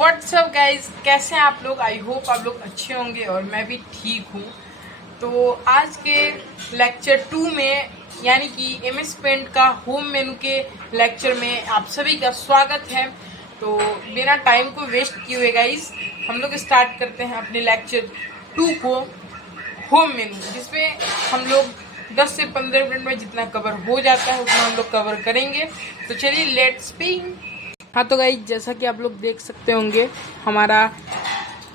What's up guys, कैसे हैं आप लोग। आई होप आप लोग अच्छे होंगे और मैं भी ठीक हूँ। तो आज के लेक्चर 2 में यानी कि एमएस पेंट का होम मेनू के लेक्चर में आप सभी का स्वागत है। तो बिना टाइम को वेस्ट किए हुए गाइज हम लोग स्टार्ट करते हैं अपने लेक्चर 2 को, होम मेनू, जिसमें हम लोग 10 से 15 मिनट में जितना कवर हो जाता है उतना हम लोग कवर करेंगे। तो चलिए लेट्स बिगिन। हाँ तो गाइस, जैसा कि आप लोग देख सकते होंगे हमारा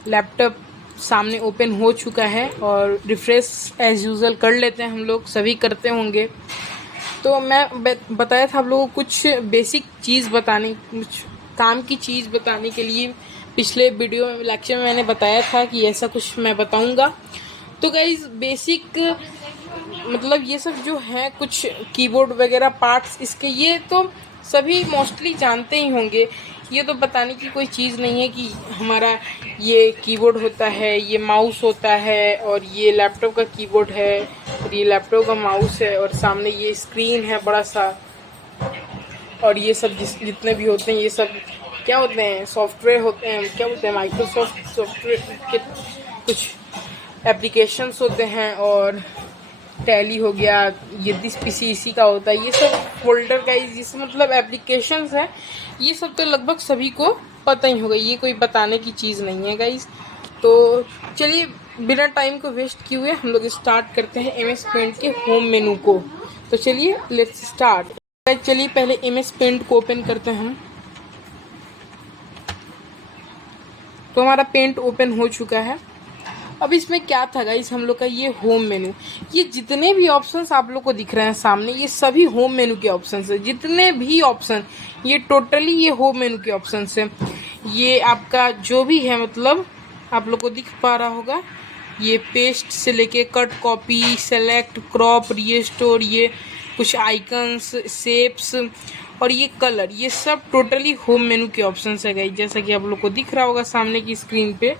लैपटॉप सामने ओपन हो चुका है और रिफ्रेश एज यूजुअल कर लेते हैं, हम लोग सभी करते होंगे। तो मैं बताया था आप लोगों को कुछ बेसिक चीज़ बताने, कुछ काम की चीज़ बताने के लिए पिछले वीडियो में लेक्चर में मैंने बताया था कि ऐसा कुछ मैं बताऊंगा। तो गाइस बेसिक मतलब ये सब जो है कुछ कीबोर्ड वगैरह पार्ट्स इसके, ये तो सभी मोस्टली जानते ही होंगे। ये तो बताने की कोई चीज़ नहीं है कि हमारा ये कीबोर्ड होता है, ये माउस होता है और ये लैपटॉप का कीबोर्ड है और ये लैपटॉप का माउस है और सामने ये स्क्रीन है बड़ा सा। और ये सब जितने भी होते हैं ये सब क्या होते हैं, सॉफ्टवेयर होते हैं, क्या बोलते हैं, माइक्रोसॉफ्ट सॉफ्टवेयर के कुछ एप्लीकेशंस होते हैं। और टैली हो गया, ये दिस पीसी इसी का होता है, ये सब फोल्डर का जिस मतलब एप्लीकेशंस है, ये सब तो लगभग सभी को पता ही होगा, ये कोई बताने की चीज़ नहीं है गाइज। तो चलिए बिना टाइम को वेस्ट किए हुए हम लोग स्टार्ट करते हैं एमएस पेंट के होम मेनू को। तो चलिए लेट्स स्टार्ट। चलिए पहले एमएस पेंट को ओपन करते हैं। तो हमारा पेंट ओपन हो चुका है। अब इसमें क्या था गाइस, हम लोग का ये होम मेनू, ये जितने भी ऑप्शंस आप लोग को दिख रहे हैं सामने, ये सभी होम मेनू के ऑप्शंस है। जितने भी ऑप्शन, ये टोटली ये होम मेनू के ऑप्शंस है। ये आपका जो भी है मतलब आप लोग को दिख पा रहा होगा, ये पेस्ट से लेके cut, copy, select, crop, restore, ये कुछ आइकन्स, शेप्स और ये कलर, ये सब टोटली होम मेनू के ऑप्शंस है गाइस, जैसा कि आप लोग को दिख रहा होगा सामने की स्क्रीन पे।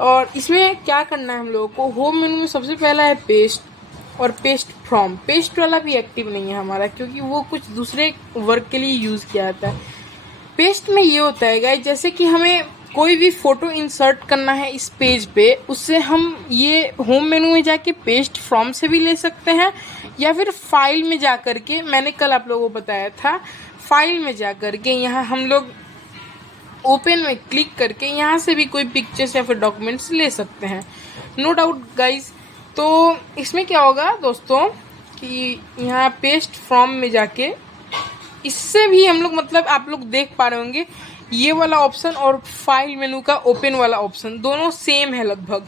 और इसमें क्या करना है हम लोगों को, होम मेनू में सबसे पहला है पेस्ट और पेस्ट फ्रॉम। पेस्ट वाला भी एक्टिव नहीं है हमारा क्योंकि वो कुछ दूसरे वर्क के लिए यूज़ किया जाता है। पेस्ट में ये होता है गाइस, जैसे कि हमें कोई भी फोटो इंसर्ट करना है इस पेज पे, उससे हम ये होम मेनू में जाके पेस्ट फ्रॉम से भी ले सकते हैं या फिर फाइल में जा कर के, मैंने कल आप लोगों को बताया था, फाइल में जा कर के यहाँ हम लोग ओपन में क्लिक करके यहाँ से भी कोई पिक्चर्स या फिर डॉक्यूमेंट्स ले सकते हैं, नो डाउट गाइज। तो इसमें क्या होगा दोस्तों कि यहाँ पेस्ट फ्रॉम में जाके इससे भी हम लोग मतलब आप लोग देख पा रहे होंगे ये वाला ऑप्शन और फाइल मेनू का ओपन वाला ऑप्शन दोनों सेम है लगभग।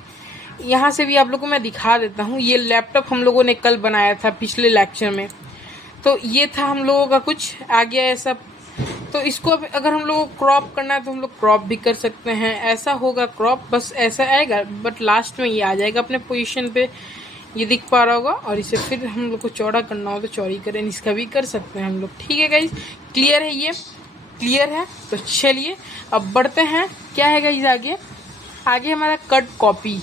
यहाँ से भी आप लोग को मैं दिखा देता हूँ। ये लैपटॉप हम लोगों ने कल बनाया था पिछले लेक्चर में, तो ये था हम लोगों का कुछ आ गया ऐसा। तो इसको अगर हम लोग को क्रॉप करना है तो हम लोग क्रॉप भी कर सकते हैं, ऐसा होगा क्रॉप, बस ऐसा आएगा बट लास्ट में ये आ जाएगा अपने पोजीशन पे, ये दिख पा रहा होगा। और इसे फिर हम लोग को चौड़ा करना हो तो चौड़ी करें, इसका भी कर सकते हैं हम लोग। ठीक है गाइज, क्लियर है, ये क्लियर है। तो चलिए अब बढ़ते हैं, क्या है गाइज आगे। आगे हमारा कट कॉपी,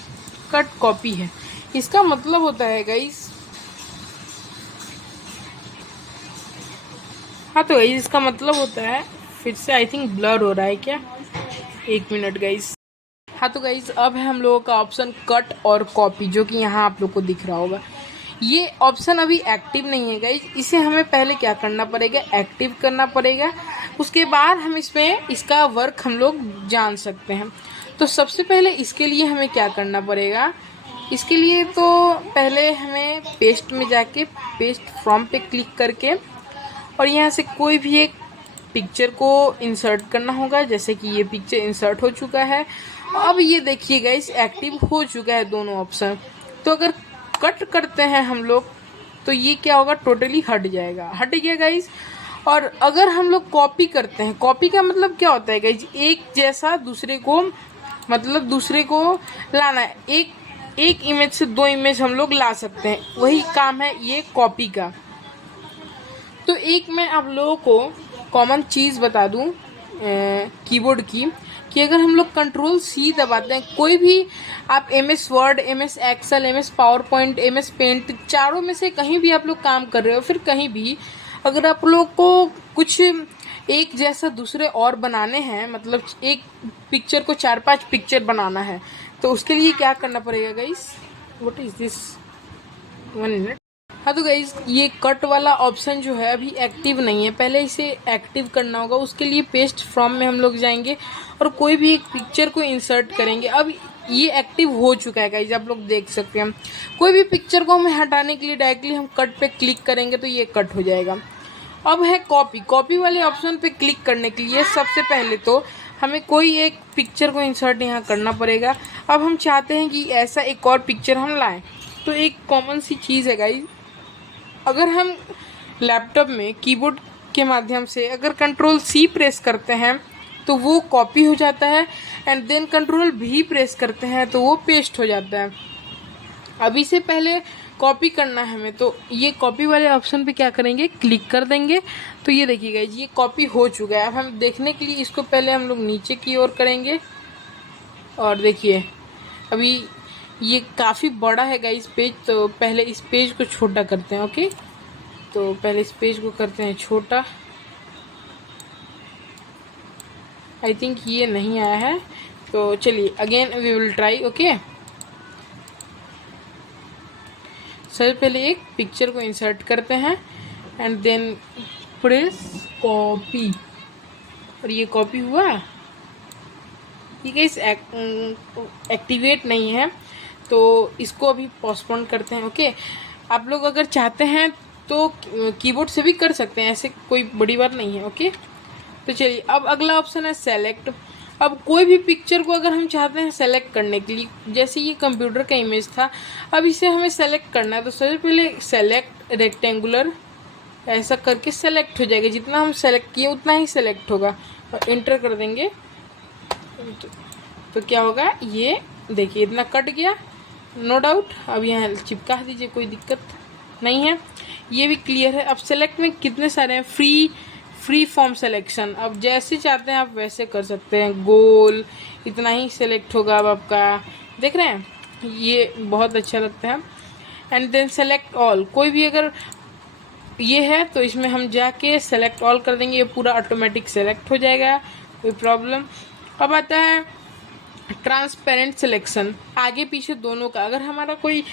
कट कॉपी है। इसका मतलब होता है गाइज, हाँ तो गाइज इसका मतलब होता है, फिर से आई थिंक ब्लर हो रहा है क्या, एक मिनट गाइज। हाँ तो गाइज अब है हम लोगों का ऑप्शन कट और कॉपी, जो कि यहाँ आप लोग को दिख रहा होगा। ये ऑप्शन अभी एक्टिव नहीं है गाइज, इसे हमें पहले क्या करना पड़ेगा, एक्टिव करना पड़ेगा, उसके बाद हम इसमें इसका वर्क हम लोग जान सकते हैं। तो सबसे पहले इसके लिए हमें क्या करना पड़ेगा, इसके लिए तो पहले हमें पेस्ट में जाके पेस्ट फ्रॉम पे क्लिक करके और यहाँ से कोई भी एक पिक्चर को इंसर्ट करना होगा, जैसे कि ये पिक्चर इंसर्ट हो चुका है। अब ये देखिए गाइस एक्टिव हो चुका है दोनों ऑप्शन। तो अगर कट करते हैं हम लोग तो ये क्या होगा, टोटली हट जाएगा, हट गया गाइस। और अगर हम लोग कॉपी करते हैं, कॉपी का मतलब क्या होता है गाइस, एक जैसा दूसरे को मतलब दूसरे को लाना है, एक इमेज से दो इमेज हम लोग ला सकते हैं, वही काम है ये कॉपी का। तो एक मैं आप लोगों को कॉमन चीज़ बता दूं कीबोर्ड की, कि अगर हम लोग कंट्रोल सी दबाते हैं, कोई भी आप MS Word, MS Excel, MS PowerPoint, MS Paint, चारों में से कहीं भी आप लोग काम कर रहे हो, फिर कहीं भी अगर आप लोग को कुछ एक जैसा दूसरे और बनाने हैं, मतलब एक पिक्चर को 4-5 पिक्चर बनाना है, तो उसके लिए क्या करना पड़ेगा guys? What is this? 1 minute. हाँ तो गाइज ये कट वाला ऑप्शन जो है अभी एक्टिव नहीं है, पहले इसे एक्टिव करना होगा। उसके लिए पेस्ट फ्रॉम में हम लोग जाएंगे और कोई भी एक पिक्चर को इंसर्ट करेंगे। अब ये एक्टिव हो चुका है गाइज, आप लोग देख सकते हैं। कोई भी पिक्चर को हमें हटाने के लिए डायरेक्टली हम कट पे क्लिक करेंगे तो ये कट हो जाएगा। अब है कॉपी। कॉपी वाले ऑप्शन पे क्लिक करने के लिए सबसे पहले तो हमें कोई एक पिक्चर को इंसर्ट यहाँ करना पड़ेगा। अब हम चाहते हैं कि ऐसा एक और पिक्चर हम लाएं, तो एक कॉमन सी चीज़ है गाइज, अगर हम लैपटॉप में कीबोर्ड के माध्यम से अगर कंट्रोल-C प्रेस करते हैं तो वो कॉपी हो जाता है, एंड देन कंट्रोल-V प्रेस करते हैं तो वो पेस्ट हो जाता है। अभी से पहले कॉपी करना है हमें, तो ये कॉपी वाले ऑप्शन पे क्या करेंगे, क्लिक कर देंगे। तो ये देखिएगा ये कॉपी हो चुका है। अब हम देखने के लिए इसको पहले हम लोग नीचे की ओर करेंगे, और देखिए अभी ये काफ़ी बड़ा है गाइस पेज, तो पहले इस पेज को छोटा करते हैं। ओके, तो पहले इस पेज को करते हैं छोटा। आई थिंक ये नहीं आया है, तो चलिए again we will try. Okay, सबसे पहले एक पिक्चर को इंसर्ट करते हैं एंड देन प्रेस कॉपी, और ये कॉपी हुआ। ये गाइस एक्टिवेट नहीं है, तो इसको अभी पोस्टपोन करते हैं। ओके, आप लोग अगर चाहते हैं तो कीबोर्ड से भी कर सकते हैं, ऐसे कोई बड़ी बात नहीं है। ओके, तो चलिए अब अगला ऑप्शन है सेलेक्ट। अब कोई भी पिक्चर को अगर हम चाहते हैं सेलेक्ट करने के लिए, जैसे ये कंप्यूटर का इमेज था, अब इसे हमें सेलेक्ट करना है, तो सबसे पहले सेलेक्ट रेक्टेंगुलर ऐसा करके सेलेक्ट हो जाएगा। जितना हम सेलेक्ट किए उतना ही सेलेक्ट होगा, और इंटर कर देंगे तो क्या होगा, ये देखिए इतना कट गया, नो डाउट। अब यहाँ चिपका दीजिए, कोई दिक्कत नहीं है, ये भी क्लियर है। अब सेलेक्ट में कितने सारे हैं, फ्री फॉर्म सिलेक्शन, अब जैसे चाहते हैं आप वैसे कर सकते हैं। गोल इतना ही सेलेक्ट होगा अब आपका, देख रहे हैं, ये बहुत अच्छा लगता है। एंड देन सेलेक्ट ऑल, कोई भी अगर ये है तो इसमें हम जाके सेलेक्ट ऑल कर देंगे, ये पूरा ऑटोमेटिक सेलेक्ट हो जाएगा, कोई प्रॉब्लम। अब आता है ट्रांसपेरेंट सिलेक्शन, आगे पीछे दोनों का। अगर हमारा कोई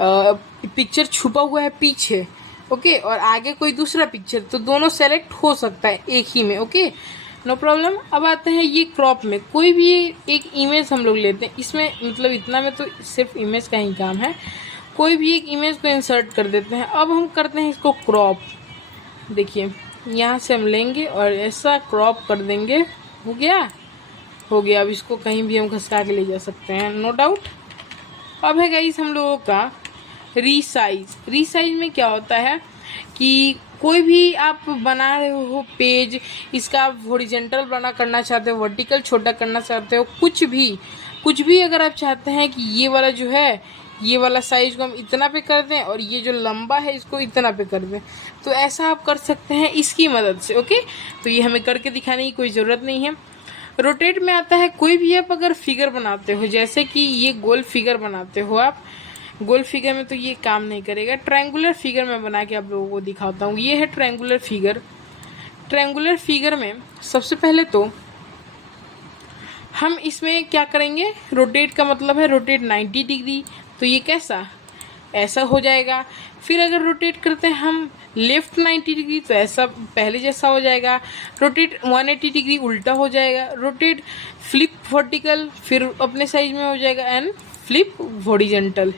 पिक्चर छुपा हुआ है पीछे, ओके, और आगे कोई दूसरा पिक्चर, तो दोनों सेलेक्ट हो सकता है एक ही में। Okay, no problem. अब आते हैं ये क्रॉप में, कोई भी एक इमेज हम लोग लेते हैं, इसमें मतलब इतना में तो सिर्फ इमेज का ही काम है। कोई भी एक इमेज को इंसर्ट कर देते हैं। अब हम करते हैं इसको क्रॉप, देखिए यहाँ से हम लेंगे और ऐसा क्रॉप कर देंगे, हो गया। अब इसको कहीं भी हम घसका के ले जा सकते हैं, नो डाउट। अब है गाइस हम लोगों का रीसाइज में क्या होता है कि कोई भी आप बना रहे हो पेज, इसका आप हॉरिजॉन्टल बना करना चाहते हो, वर्टिकल छोटा करना चाहते हो, कुछ भी अगर आप चाहते हैं कि ये वाला जो है, ये वाला साइज को हम इतना पे कर दें और ये जो लंबा है इसको इतना पे कर दें, तो ऐसा आप कर सकते हैं इसकी मदद से। ओके, तो ये हमें करके दिखाने की कोई ज़रूरत नहीं है। रोटेट में आता है, कोई भी आप अगर फिगर बनाते हो, जैसे कि ये गोल फिगर बनाते हो आप, गोल फिगर में तो ये काम नहीं करेगा। ट्रायंगुलर फिगर में बना के आप लोगों को दिखाता हूँ। ये है ट्रायंगुलर फिगर। ट्रायंगुलर फिगर में सबसे पहले तो हम इसमें क्या करेंगे, रोटेट का मतलब है रोटेट 90 डिग्री, तो ये कैसा, ऐसा हो जाएगा। फिर अगर रोटेट करते हैं हम लेफ्ट 90 डिग्री, तो ऐसा पहले जैसा हो जाएगा। रोटेट 180 डिग्री उल्टा हो जाएगा। रोटेट फ्लिप वर्टिकल, फिर अपने साइज में हो जाएगा, एंड फ्लिप हॉरिजॉन्टल,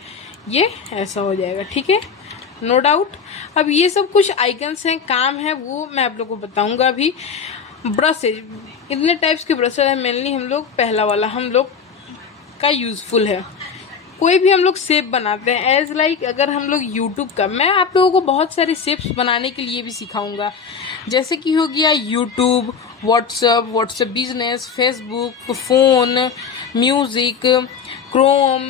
ये ऐसा हो जाएगा। ठीक है, नो डाउट। अब ये सब कुछ आइकन्स हैं, काम है, वो मैं आप लोगों को बताऊंगा अभी। ब्रशेज, इतने टाइप्स के ब्रशेज हैं, मेनली हम लोग पहला वाला हम लोग का यूज़फुल है। कोई भी हम लोग शेप बनाते हैं, एज लाइक अगर हम लोग यूट्यूब का, मैं आप लोगों को बहुत सारे शेप्स बनाने के लिए भी सिखाऊंगा, जैसे कि हो गया YouTube, WhatsApp business, Facebook, phone, music, Chrome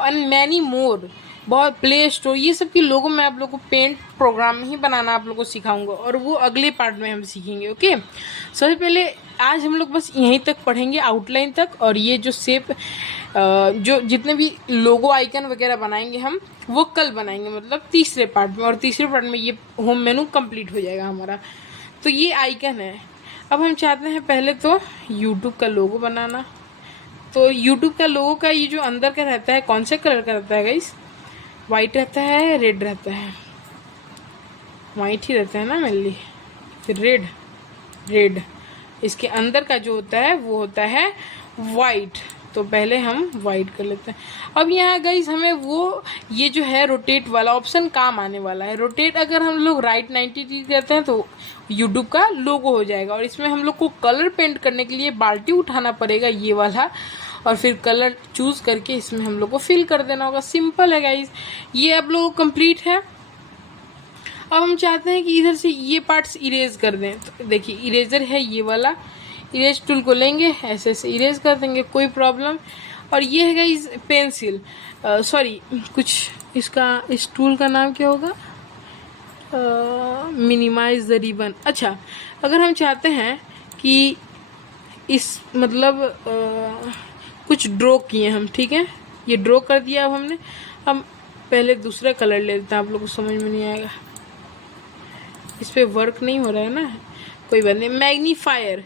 and many more, बहुत प्ले स्टोर, ये सब की लोगो मैं आप लोग को पेंट प्रोग्राम में ही बनाना आप लोग को सिखाऊंगा, और वो अगले पार्ट में हम सीखेंगे। ओके, सबसे पहले आज हम लोग बस यहीं तक पढ़ेंगे, आउटलाइन तक, और ये जो शेप जो जितने भी लोगो आइकन वगैरह बनाएंगे हम, वो कल बनाएंगे, मतलब तीसरे पार्ट में। और तीसरे पार्ट में ये होम मेनू कंप्लीट हो जाएगा हमारा। तो ये आइकन है, अब हम चाहते हैं पहले तो यूट्यूब का लोगो बनाना। तो यूट्यूब का लोगो का ये जो अंदर का रहता है कौन से कलर का रहता है गाइस? वाइट रहता है, रेड रहता है? वाइट ही रहता है ना मेनली, फिर रेड। रेड इसके अंदर का जो होता है वो होता है वाइट। तो पहले हम वाइट कर लेते हैं। अब यहाँ गाइस हमें वो ये जो है रोटेट वाला ऑप्शन काम आने वाला है। रोटेट अगर हम लोग राइट 90 डिग्री करते हैं तो यूट्यूब का लोगो हो जाएगा। और इसमें हम लोग को कलर पेंट करने के लिए बाल्टी उठाना पड़ेगा ये वाला, और फिर कलर चूज करके इसमें हम लोग को फिल कर देना होगा। सिंपल है गाइस, ये आप लोगों को कंप्लीट है। अब हम चाहते हैं कि इधर से ये पार्ट्स इरेज कर दें। तो देखिए इरेजर है ये वाला, इरेज टूल को लेंगे, ऐसे ऐसे इरेज कर देंगे, कोई प्रॉब्लम। और ये है गाइस पेंसिल, सॉरी कुछ इसका, इस टूल का नाम क्या होगा? Minimize the ribbon. अच्छा, अगर हम चाहते हैं कि इस मतलब कुछ ड्रॉ किए हम, ठीक है, ये ड्रॉ कर दिया अब हमने। अब पहले दूसरा कलर ले लेते हैं, आप लोग को समझ में नहीं आएगा, इस पर वर्क नहीं हो रहा है ना, कोई बात नहीं। मैग्नीफायर,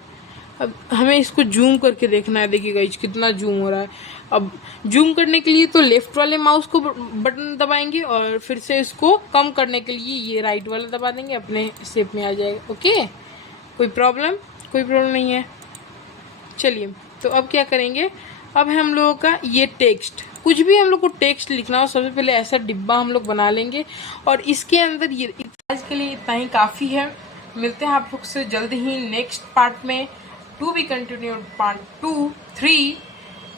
अब हमें इसको जूम करके देखना है। देखिएगा इस कितना जूम हो रहा है। अब जूम करने के लिए तो लेफ्ट वाले माउस को बटन दबाएंगे, और फिर से इसको कम करने के लिए ये राइट वाला दबा देंगे, अपने शेप में आ जाएगा। ओके, कोई प्रॉब्लम? कोई प्रॉब्लम नहीं है। चलिए, तो अब क्या करेंगे, अब हम लोगों का ये टेक्स्ट, कुछ भी हम लोग को टेक्स्ट लिखना हो, सबसे पहले ऐसा डिब्बा हम लोग बना लेंगे, और इसके अंदर ये आज के लिए इतना ही काफ़ी है। मिलते हैं आप लोग से जल्द ही नेक्स्ट पार्ट में, to be continued part 2, 3,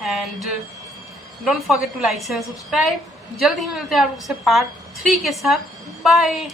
and don't forget to like and subscribe. जल्द ही मिलते हैं आप लोग से पार्ट 3 के साथ। बाय।